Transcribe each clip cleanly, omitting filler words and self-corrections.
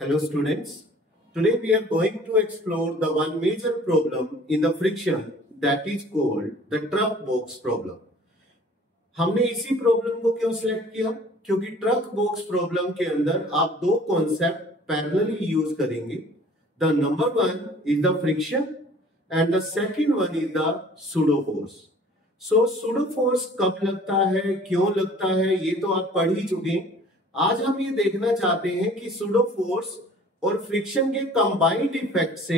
Hello students, today we are going to explore the one major problem in the friction that is called the truck box problem. हमने इसी problem को क्यों select किया? क्योंकि truck box problem के अंदर आप दो कॉन्सेप्ट पैरेलली यूज करेंगे. The number one is the friction and the second one is the pseudo force. So pseudo force कब लगता है, क्यों लगता है, ये तो आप पढ़ ही चुके हैं. आज हम ये देखना चाहते हैं कि सूडो फोर्स और फ्रिक्शन के कंबाइंड इफेक्ट से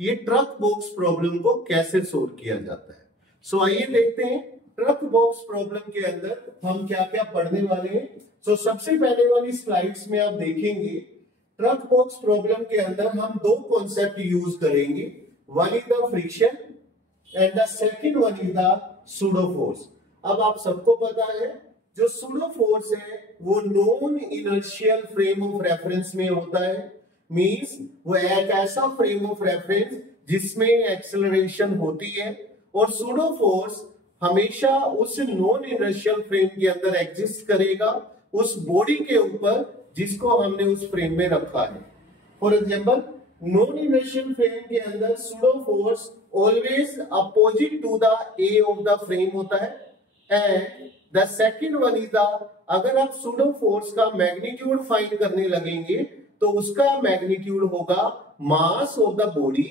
ये ट्रक बॉक्स प्रॉब्लम को कैसे सोल्व किया जाता है. सो आइए देखते हैं ट्रक बॉक्स प्रॉब्लम के अंदर हम क्या क्या पढ़ने वाले हैं. सो सबसे पहले वाली स्लाइड्स में आप देखेंगे ट्रक बॉक्स प्रॉब्लम के अंदर हम दो कॉन्सेप्ट यूज करेंगे. One is the friction and the second one is the pseudo force. अब आप सबको पता है जो सूडो फोर्स है वो non inertial frame of reference में होता है. मींस वो एक ऐसा फ्रेम ऑफ रेफरेंस जिसमें एक्सेलरेशन होती है और सूडो फोर्स हमेशा उस नॉन इनर्शियल फ्रेम के अंदर एग्जिस्ट करेगा उस बॉडी के ऊपर जिसको हमने उस फ्रेम में रखा है. For example non inertial frame के अंदर pseudo force always opposite to the a of the frame होता है. And the second one is the, अगर आप सूडो फोर्स का मैग्नीट्यूड फाइंड करने लगेंगे तो उसका मैग्नीट्यूड होगा mass of the body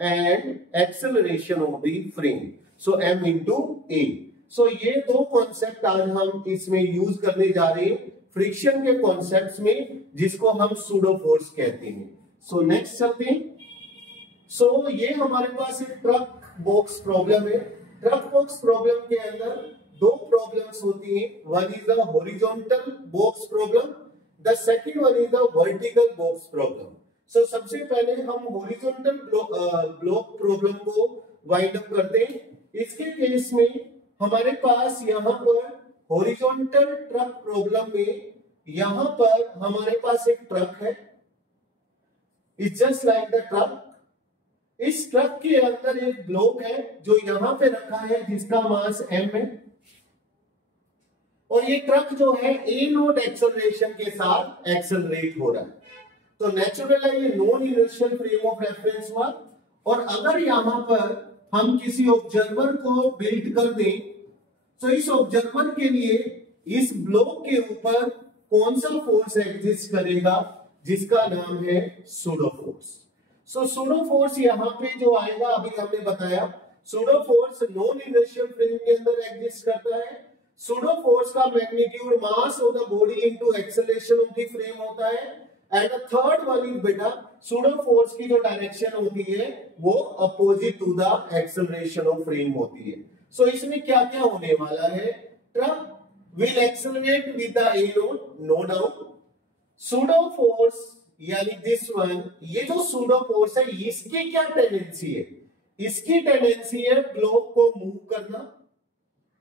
and acceleration of the frame. So m into a. So ये दो कॉन्सेप्ट आज हम इसमें यूज करने जा रहे हैं फ्रिक्शन के कॉन्सेप्ट्स में जिसको हम सूडो फोर्स कहते हैं. सो नेक्स्ट चलते हैं. सो ये हमारे पास एक ट्रक बॉक्स प्रॉब्लम है. ट्रक बॉक्स प्रॉब्लम के अंदर दो प्रॉब्लम्स होती हैं. One is the horizontal box problem, the second one is the vertical box problem. So सबसे पहले हम हॉरिजॉन्टल ब्लॉक प्रॉब्लम को वाइंड अप करते हैं. इसके केस में हमारे पास यहाँ पर हॉरिजॉन्टल ट्रक प्रॉब्लम में यहाँ पर हमारे पास एक ट्रक है. It's just like the truck. इस ट्रक के अंदर एक ब्लॉक है जो यहाँ पे रखा है जिसका मास m है और ये ट्रक जो है ए नोट एक्सेलरेशन के साथ एक्सेलरेट हो रहा है. तो नेचुरल है ये non inertial frame of reference हुआ. और अगर यहां पर हम किसी ऑब्जर्वर को बिल्ड कर दें तो इस ऑब्जर्वर के लिए इस ब्लॉक के ऊपर कौन सा फोर्स एग्जिस्ट करेगा जिसका नाम है pseudo force. So pseudo force यहां पे जो आएगा अभी हमने बताया pseudo force non inertial frame के अंदर एग्जिस्ट करता है. सूडो फोर्स का magnitude mass of the body into acceleration of the frame होता है. And the third one is बेटा सूडो फोर्स की जो डायरेक्शन होती है वो opposite to the acceleration of frame होती है. सो इसमें क्या क्या होने वाला है? Truck will accelerate with the a naught, no doubt. Pseudo force यानी दिस वन, ये जो सूडो फोर्स है इसकी क्या टेंडेंसी है? इसकी टेंडेंसी है ब्लॉक को मूव करना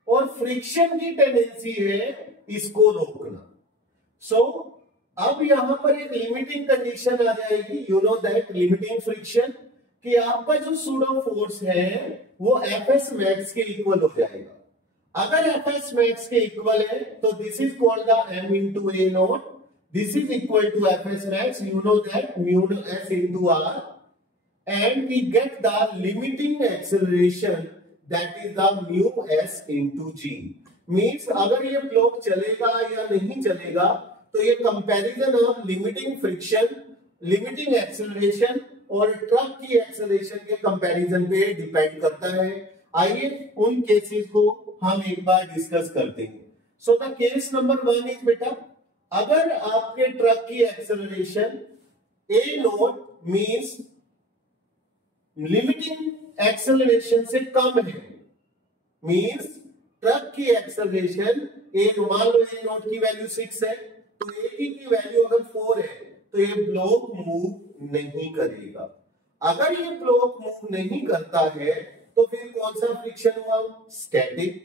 और फ्रिक्शन की टेंडेंसी है इसको रोकना. सो अब यहां पर एक लिमिटिंग कंडीशन आ जाएगी. You know that limiting friction, कि आपका जो सूडो फोर्स है वो एफएस मैक्स के इक्वल हो जाएगा. अगर एफएस मैक्स के इक्वल है तो this is called the m into a naught. This is equal to FS max. You know that mu s into r and we get the limiting acceleration that is the mu s into g. Means अगर ये block चलेगा या नहीं चलेगा तो ये comparison of limiting friction, limiting acceleration और truck की एक्सेलरेशन के कंपैरिजन पे डिपेंड करता है. आइए उन केसेस को हम एक बार डिस्कस करते हैं. So the case number one is बेटा, अगर आपके ट्रक की एक्सेलरेशन ए नोट मीन्स लिमिटिंग एक्सेलरेशन से कम है, मीन्स ट्रक की एक्सेलरेशन मान लो ए नोट की वैल्यू 6 है तो ए की वैल्यू अगर 4 है तो ये ब्लॉक मूव नहीं करेगा. अगर ये ब्लॉक मूव नहीं करता है तो फिर कौन सा फ्रिक्शन हुआ? स्टैटिक.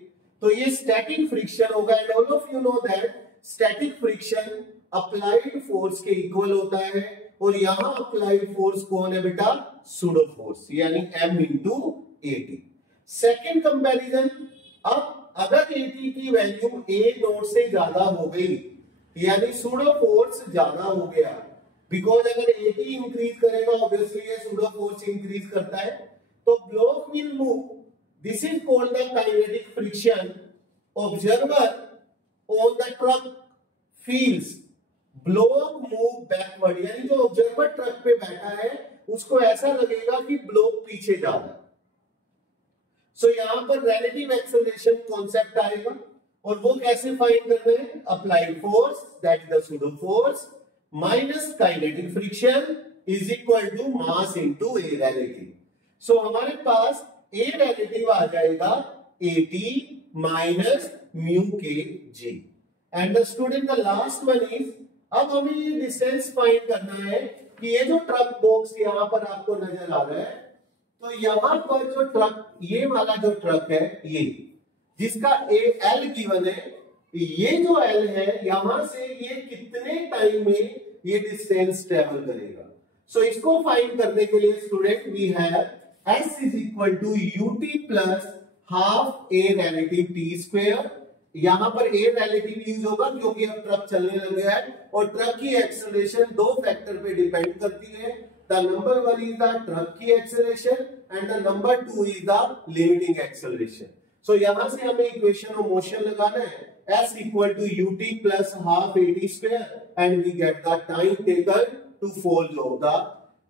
तो ये स्टैटिक फ्रिक्शन होगा. And all of you know that static friction applied force के इक्वल होता है और यहां अप्लाइड फोर्स कौन है बेटा? सूडो फोर्स यानी m into eighty. Second comparison, अब अगर एटी की वैल्यू ए नोट से ज्यादा हो गई यानी सूडो फोर्स ज्यादा हो गया बिकॉज अगर 80 इंक्रीज करेगा ऑब्वियसली ये सूडो फोर्स इंक्रीज करता है, तो block will move, this is called the kinetic friction, observer on the truck feels block move backward, यानी जो ऑब्जर्वर ट्रक पे बैठा है उसको ऐसा लगेगा कि ब्लॉक पीछे जा रहा है। सो यहां पर रिलेटिव एक्सेलरेशन कॉन्सेप्ट आएगा, और वो कैसे फाइंड करना है, applied force that is the pseudo force minus kinetic friction is equal to mass into a relative. So हमारे पास ए रिलेटिव आ जाएगा 80 minus mu k g, and the student the last one is, अब हमें ये distance find करना है कि ये जो ट्रक बॉक्स यहां पर आपको नजर आ रहा है, तो यहां पर जो ट्रक, ये वाला जो ट्रक है, ये जिसका एल गिवन है, ये जो एल है यहां से ये कितने टाइम में ये डिस्टेंस ट्रेवल करेगा। सो इसको फाइंड करने के लिए student we have S is equal to UT plus half a relative T square. यहां पर ए रिलेटिव यूज होगा क्योंकि अब ट्रक चलने लग गया है, और ट्रक की एक्सेलरेशन दो फैक्टर पे डिपेंड करती है, the number one is the truck की acceleration and the number two is the limiting acceleration. So यहां से हमें इक्वेशन ऑफ मोशन लगाना है, s equal to ut plus half at square, and we get the time taken to fall of the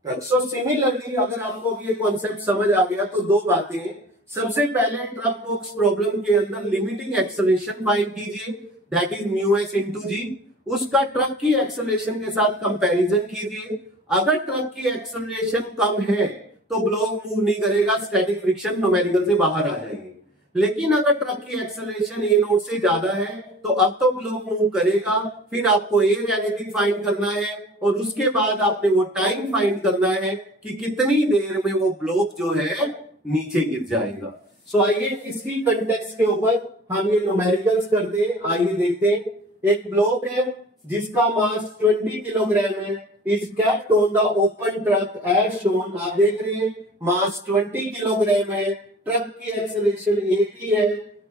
truck. So similarly अगर आपको ये concept समझ आ गया तो दो बातें, सबसे पहले ट्रक बॉक्स प्रॉब्लम के अंदर लिमिटिंग एक्सेलरेशन फाइंड कीजिए, that is mu S into g, उसका ट्रक की एक्सेलरेशन के साथ कंपैरिजन कीजिए। अगर ट्रक की एक्सेलरेशन कम है तो ब्लॉक मूव नहीं करेगा, स्टैटिक फ्रिक्शन न्यूमेरिकल से बाहर आ जाएगी। लेकिन अगर ट्रक की एक्सेलरेशन ए नोट से ज्यादा है तो अब तो ब्लॉक मूव करेगा, फिर आपको ए रिलेटिव फाइंड करना है, और उसके बाद आपने वो टाइम फाइंड करना है कि कितनी देर में वो ब्लॉक जो है नीचे गिर जाएगा। सो आइए इसी कंटेक्स्ट के ऊपर हम ये न्यूमेरिकल्स करते हैं। आइए देखते हैं। एक ब्लॉक है जिसका मास 20 किलोग्राम है, is kept on the open truck as shown. आप देख रहे हैं मास 20 किलोग्राम है, ट्रक की एक्सेलरेशन 80 है,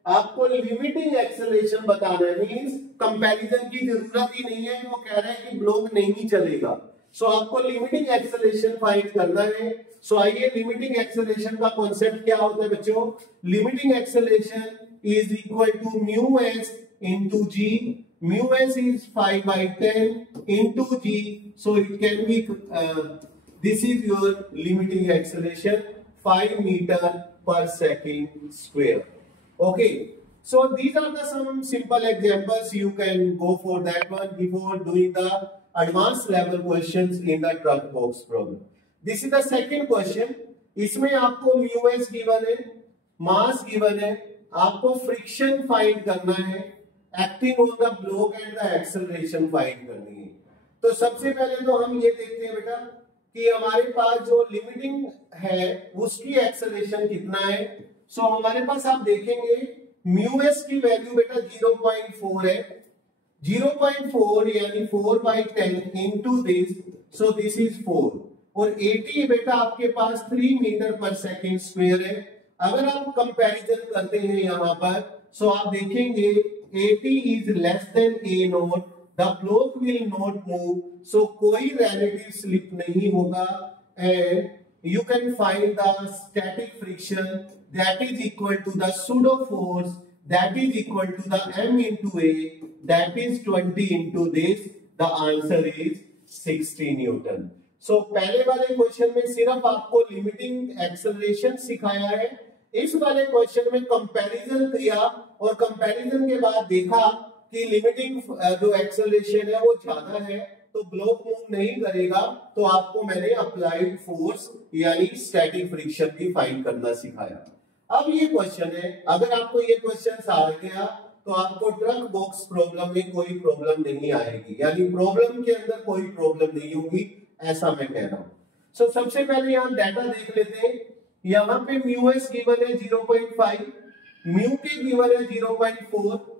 आपको लिमिटिंग एक्सेलरेशन बताना है, मींस कंपैरिजन की जरूरत ही नहीं है, वो कह रहा है कि ब्लॉक नहीं चलेगा। सो आपको लिमिटिंग एक्सेलरेशन फाइंड करना है। सो आइए लिमिटिंग एक्सेलरेशन का कॉन्सेप्ट क्या होता है बच्चों, limiting acceleration is equal to mu S into G, mu S is 5/10 into G, so it can be this is your limiting acceleration 5 metre per second square. Okay, so these are the some simple examples. You can go for that one before doing the advanced level questions in the truck box problem. This is the second question. इसमें आपको μs given है, mass given है, आपको friction find करना है, acting on the block and the acceleration find करनी है। तो सबसे पहले तो हम ये देखते हैं बेटा कि हमारे पास जो लिमिटिंग है उसकी एक्सेलरेशन कितना है। सो हमारे पास आप देखेंगे म्यू एस की वैल्यू बेटा 0.4 है, 0.4 यानी 4/10 into this, so this is 4, और 80 बेटा आपके पास 3 मीटर पर सेकेंड स्क्वायर है। अगर आप कंपैरिजन करते हैं यहां पर, सो आप देखेंगे 80 is less than A note, the block will not move, so कोई relative slip नहीं होगा, and you can find the static friction that is equal to the pseudo force that is equal to the m into a, that is 20 into this, the answer is 60 Newton. So पहले वाले question में सिर्फ आपको limiting acceleration सिखाया है, इस वाले question में कंपैरिजन किया और कंपैरिजन के बाद देखा कि लिमिटिंग जो एक्सेलरेशन है वो ज्यादा है तो ब्लॉक मूव नहीं करेगा, तो आपको मैंने अप्लाइड फोर्स यानी स्टैटिक फ्रिक्शन भी फाइंड करना सिखाया। अब ये क्वेश्चन है, अगर आपको ये क्वेश्चन आ गया तो आपको ट्रक बॉक्स प्रॉब्लम में कोई प्रॉब्लम नहीं आएगी, यानी प्रॉब्लम के अंदर कोई प्रॉब्लम नहीं होगी, ऐसा मैं कह रहा हूं। सो सबसे पहले यहां डाटा देख लेते हैं। यहां पे म्यू एस गिवन है 0.5, म्यू के गिवन है 0.4,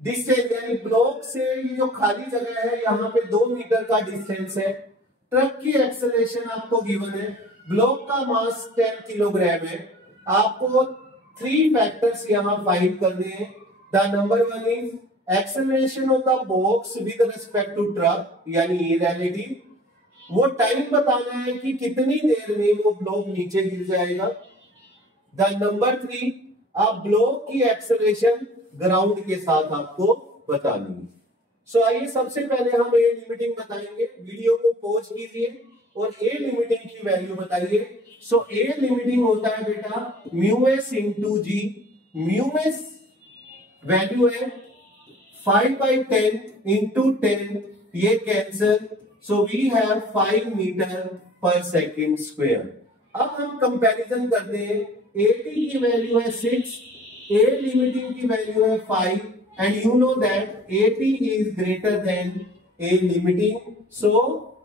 डिस्टेंस यानी ब्लॉक से ये जो खाली जगह है यहाँ पे 2 मीटर का डिस्टेंस है। ट्रक की एक्सेलरेशन आपको गिवन है, ब्लॉक का मास 10 किलोग्राम है, आपको 3 फैक्टर्स यहाँ फाइंड करने हैं। The number one is acceleration of the box with respect to truck यानी ए रिलेटिव, वो टाइम बताना है कि कितनी देर में वो ब्लॉक नीचे गिर जाएगा। द नंबर 3, आप ब्लॉक की एक्सेलरेशन ग्राउंड के साथ आपको बतानी है। सो आइए सबसे पहले हम ए लिमिटिंग बताएंगे। वीडियो को पॉज कीजिए और ए लिमिटिंग की वैल्यू बताइए। सो ए लिमिटिंग होता है बेटा mu S into G. Mu S value है 5/10 इंटू 10, ये cancel, so we have 5 metre per second square. अब हम कंपैरिजन करते हैं। एटी की वैल्यू है 6, ए लिमिटिंग की वैल्यू है 5, and you know that a T is greater than a limiting. So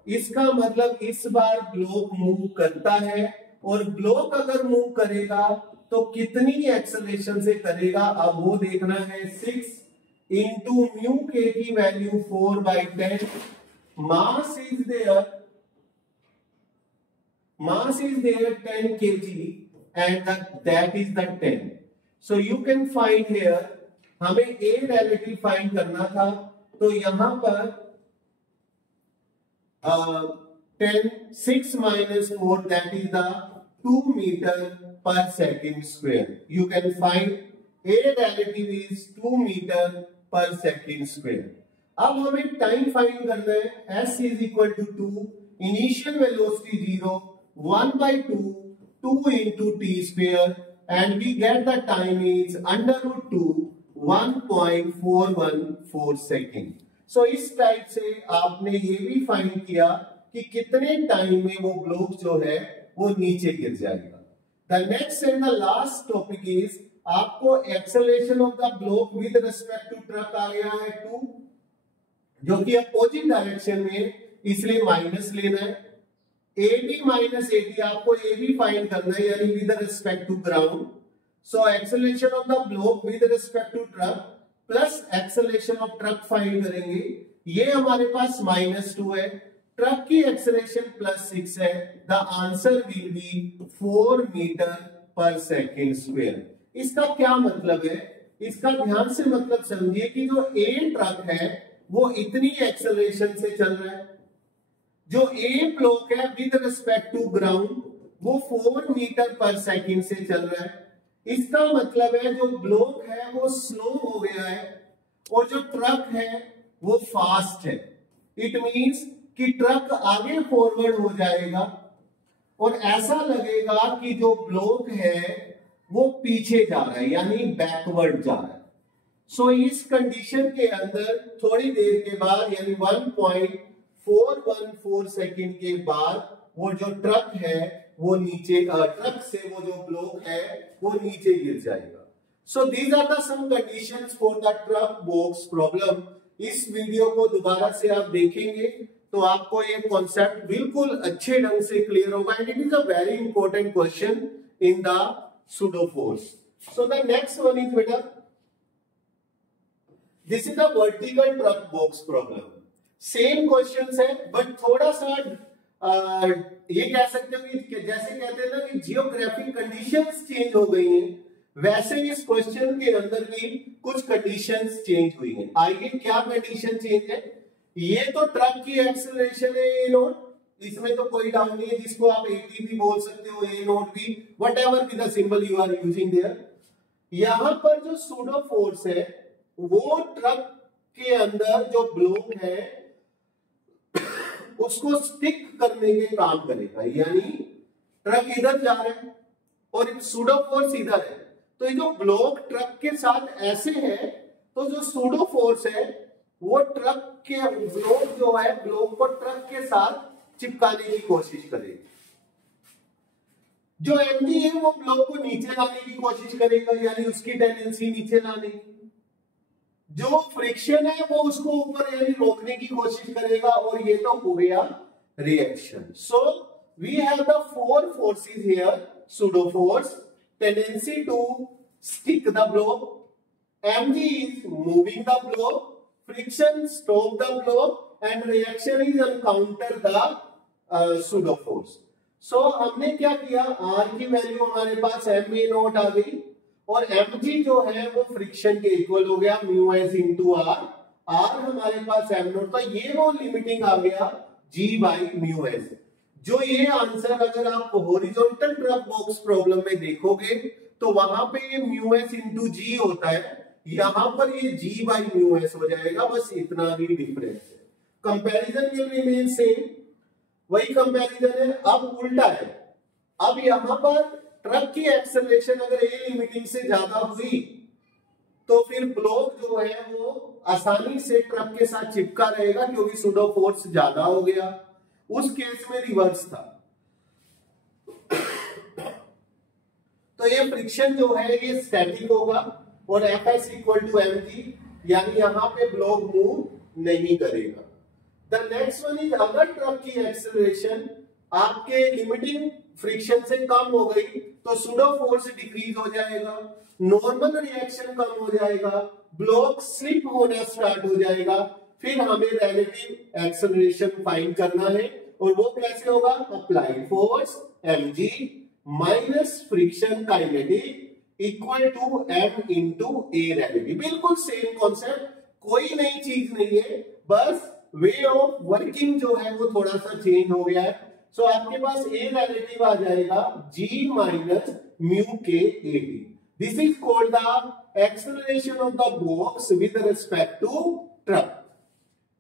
इसका मतलब इस बार ब्लॉक मूव करता है, और ब्लॉक अगर मूव करेगा तो कितनी एक्सेलरेशन से करेगा, अब वो देखना है। 6 इंटू म्यू के की value 4/10, mass is there 10 kg and that is the 10. So you can find here, हमें A relative find करना था, तो यहां पर 10 6 minus 4 that is the 2 meter per second square. You can find A relative is 2 meter per second square. अब हमें time find करना है। s is equal to 2, initial velocity 0, 1/2 2 into t square, and we get the time is √2 1.414 second. So इस type से आपने ये भी find किया कि कितने टाइम में वो ब्लॉक जो है वो नीचे गिर जाएगा। The next and the last topic is, आपको acceleration of the block with respect to truck आ गया है 2, जो कि अपोजिट डायरेक्शन में, इसलिए माइनस लेना है। एटी माइनस एटी, आपको ये भी फाइंड करना है, यानी with respect to ground. So acceleration of the block with respect to truck plus acceleration of truck find करेंगे। ये हमारे पास -2 है, ट्रक की एक्सेलरेशन +6 है। The answer will be 4 metre per second square. इसका क्या मतलब है, इसका ध्यान से मतलब समझिए कि जो ए ट्रक है वो इतनी एक्सेलरेशन से चल रहा है, जो ए ब्लॉक है विद रिस्पेक्ट टू ग्राउंड वो 4 मीटर पर सेकेंड से चल रहा है। इसका मतलब है जो ब्लॉक है वो स्लो हो गया है और जो ट्रक है वो फास्ट है। इट मींस कि ट्रक आगे फॉरवर्ड हो जाएगा और ऐसा लगेगा कि जो ब्लॉक है वो पीछे जा रहा है, यानी बैकवर्ड जा रहा है। सो इस कंडीशन के अंदर थोड़ी देर के बाद, यानी 1.414 सेकेंड के बाद, वो जो ट्रक है वो नीचे, ट्रक से वो जो ब्लॉक है वो नीचे गिर जाएगा। So these are the some conditions for the truck box problem. इस वीडियो को दोबारा से आप देखेंगे तो आपको ये कॉन्सेप्ट बिल्कुल अच्छे ढंग से क्लियर होगा, and it is a very important question in the pseudo force. So the next one is बेटा, this is the vertical truck box problem. Same question है बट थोड़ा सा ये कह सकते हो कि जैसे कहते हैं ना कि जियोग्राफिक कंडीशंस चेंज हो गई हैं, वैसे इस क्वेश्चन के अंदर भी कुछ कंडीशंस चेंज हुई हैं। आइए क्या कंडीशन चेंज है। ये तो ट्रक की एक्सेलरेशन है ए नोट, इसमें तो कोई डाउट नहीं है, जिसको आप एटी भी बोल सकते हो, ए नोट भी, whatever be the symbol you are using there. यहां पर जो सूडो फोर्स है वो ट्रक के अंदर जो ब्लॉक है उसको स्टिक करने के काम करेगा, यानी ट्रक इधर जा रहा है और सूडो फोर्स इधर है, तो ये जो ब्लॉक ट्रक के साथ ऐसे है, तो जो सूडो फोर्स है वो ट्रक के ब्लॉक जो है, ब्लॉक को ट्रक के साथ चिपकाने की कोशिश करेगी। जो एमजी है वो ब्लॉक को नीचे लाने की कोशिश करेगा, यानी उसकी टेंडेंसी नीचे लाने की। जो फ्रिक्शन है वो उसको ऊपर यानी रोकने की कोशिश करेगा, और ये तो हो गया reaction. So we have the 4 forces here, pseudo force, tendency to stick the block, mg is moving the block, friction stop the block, and reaction is encounter the pseudo force. So हमने क्या किया, r की value हमारे पास ma not आ गई, और mg जो है वो फ्रिक्शन के इक्वल हो गया mu S into R, r हमारे पास m नॉट, तो ये वो लिमिटिंग आ गया G/μs। जो ये आंसर अगर आप हॉरिजॉन्टल ट्रक बॉक्स प्रॉब्लम में देखोगे तो वहां पे ये μs इंटू जी होता है, यहां पर ये G/μs हो जाएगा, बस इतना ही डिफरेंस है। कंपैरिजन विल रिमेन सेम, वही कंपैरिजन है, अब उल्टा है। अब यहां पर ट्रक की एक्सेलरेशन अगर ए लिमिटिंग से ज्यादा हुई तो फिर ब्लॉक जो है वो आसानी से ट्रक के साथ चिपका रहेगा क्योंकि सूडो फोर्स ज्यादा हो गया। उस केस में रिवर्स था। तो ये फ्रिक्शन जो है ये स्टैटिक होगा और Fs इक्वल टू mg, यानी यहां पे ब्लॉक मूव नहीं करेगा। द नेक्स्ट वन इज, अगर ट्रक की एक्सेलरेशन आपके लिमिटिंग फ्रिक्शन से कम हो गई तो सूडो फोर्स डिक्रीज हो जाएगा, नॉर्मल रिएक्शन कम हो जाएगा, ब्लॉक स्लिप होना स्टार्ट हो जाएगा। फिर हमें रिलेटिव एक्सेलरेशन फाइंड करना है और वो कैसे होगा, applied force mg minus friction kinetic equal to m into a relative. बिल्कुल सेम कॉन्सेप्ट, कोई नई चीज नहीं है, बस वे ऑफ वर्किंग जो है वो थोड़ा सा चेंज हो गया है। सो आपके पास ए रिलेटिव आ जाएगा g minus mu K A T. This is called the acceleration of the box with respect to truck.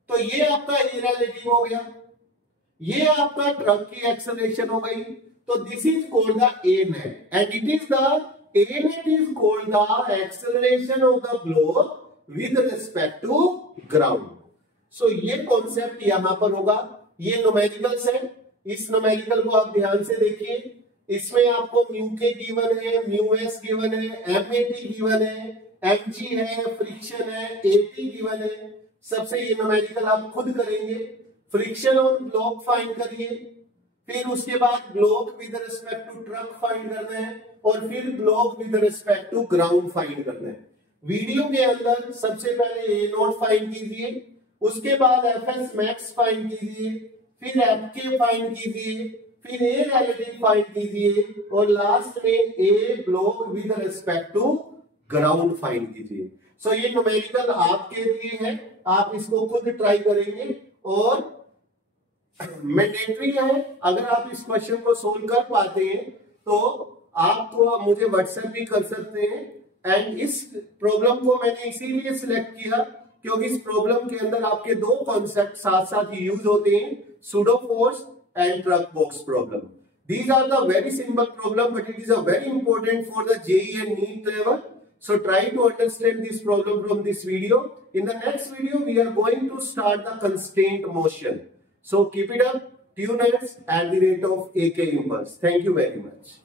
तो ये आपका ए रिलेटिव हो गया, ये आपका ट्रक की एक्सेलरेशन हो गई, तो this is called the a net and it is the a net is called the acceleration of the block with respect to ground. So ये कॉन्सेप्ट यहां पर होगा। ये न्यूमेरिकल्स है, इस न्यूमेरिकल को आप ध्यान से देखिए। इसमें आपको म्यू के गिवन है, म्यू एस गिवन है, एमएटी गिवन है, एमजी है, फ्रिक्शन है, एटी गिवन है। सबसे ये न्यूमेरिकल आप खुद करेंगे। फ्रिक्शन ऑन ब्लॉक फाइंड करिए, फिर उसके बाद block with respect to truck find करना है और फिर block with respect to ground find करना है। वीडियो के अंदर सबसे पहले ए नोट फाइंड कीजिए, उसके बाद एफएस मैक्स फाइंड कीजिए, फिर एफके फाइंड कीजिए, फिर ए रिलेटिव फाइंड कीजिए और लास्ट में a block with respect to ground find कीजिए। सो ये न्यूमेरिकल आपके लिए है, आप इसको खुद ट्राई करेंगे और मैंडेटरी है। अगर आप इस क्वेश्चन को सोल्व कर पाते हैं तो आप तो मुझे व्हाट्सएप भी कर सकते हैं। एंड इस प्रॉब्लम को मैंने इसीलिए सिलेक्ट किया क्योंकि इस प्रॉब्लम के अंदर आपके दो कॉन्सेप्ट साथ साथ यूज होते हैं, pseudo force and truck box problem. These are the very simple problem, but it is a very important for the JEE and NEET level. So try to understand this problem from this video. In the next video, we are going to start the constraint motion. So keep it up, tune at the rate of AK Impulse. Thank you very much.